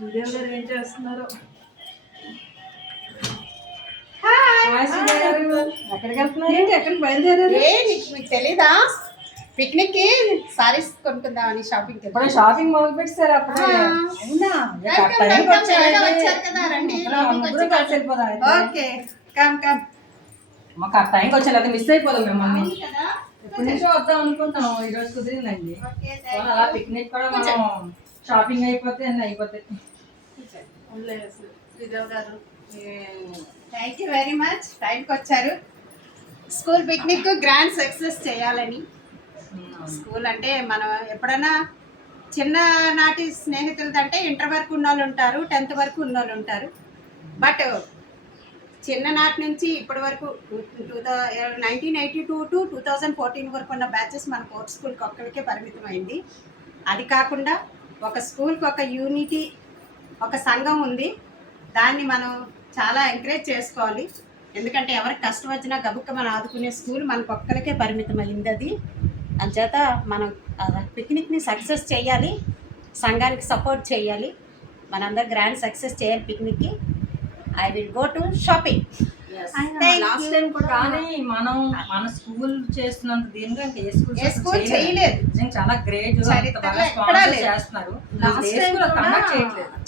Video గారు ఏం చేస్తున్నారు? ఎక్కడికి వెళ్తున్నారు? ఏంటి ఎక్కడికి బయలుదేరారు? మీకు తెలీదా? పిక్నిక్ కి సారీస్ కొనుక్కుందామని షాపింగ్ ఇప్పుడు షాపింగ్ మొదలు పెట్టారు అప్పుడే. అవునా? వచ్చారు కదా, రండి. కలిసి వెళ్ళిపోదాం. Okay, come come. మాకు ఆ టైంకి వచ్చేది మిస్ అయిపోదాం మిమ్మల్ని. ఎప్పటి నుంచో వద్దాం అనుకుంటాం, ఈ రోజు కుదిరిందండి. అలా పిక్నిక్ కూడా మనం షాపింగ్ అయిపోతే అన్ని అయిపోతాయి. Thank you very much. టైంకి వచ్చారు. స్కూల్ పిక్నిక్ గ్రాండ్ సక్సెస్ చేయాలని. స్కూల్ అంటే మనం ఎప్పుడైనా చిన్ననాటి స్నేహితులతో అంటే ఇంటర్ వరకు ఉన్న వాళ్ళు ఉంటారు, 10th వరకు ఉన్న వాళ్ళు ఉంటారు. బట్ చిన్ననాటి నుంచి ఇప్పటి వరకు 1982 to 2014 వరకు ఉన్న బ్యాచెస్ మన కోర్ట్ స్కూల్కి ఒక్కరికే పరిమితమైంది. అది కాకుండా ఒక స్కూల్కి ఒక యూనిటీ, ఒక సంఘం ఉంది. దాన్ని మనం చాలా ఎంకరేజ్ చేసుకోవాలి. ఎందుకంటే ఎవరికి కష్టం వచ్చినా గబుక్క మనం ఆదుకునే స్కూల్ మనకు ఒక్కరికే పరిమితమైంది. అది అంచేత మనం పిక్నిక్ని సక్సెస్ చేయాలి, సంఘానికి సపోర్ట్ చేయాలి, మనందరూ గ్రాండ్ సక్సెస్ చేయాలి పిక్నిక్కి. I will go to shopping. Last time కూడా కానీ మనం మన స్కూల్ చేస్తున్నంత దీనిగా ఇంకా ఏ స్కూల్ చేయలేదు. చాలా గ్రేట్. చేస్తున్నారు. Last time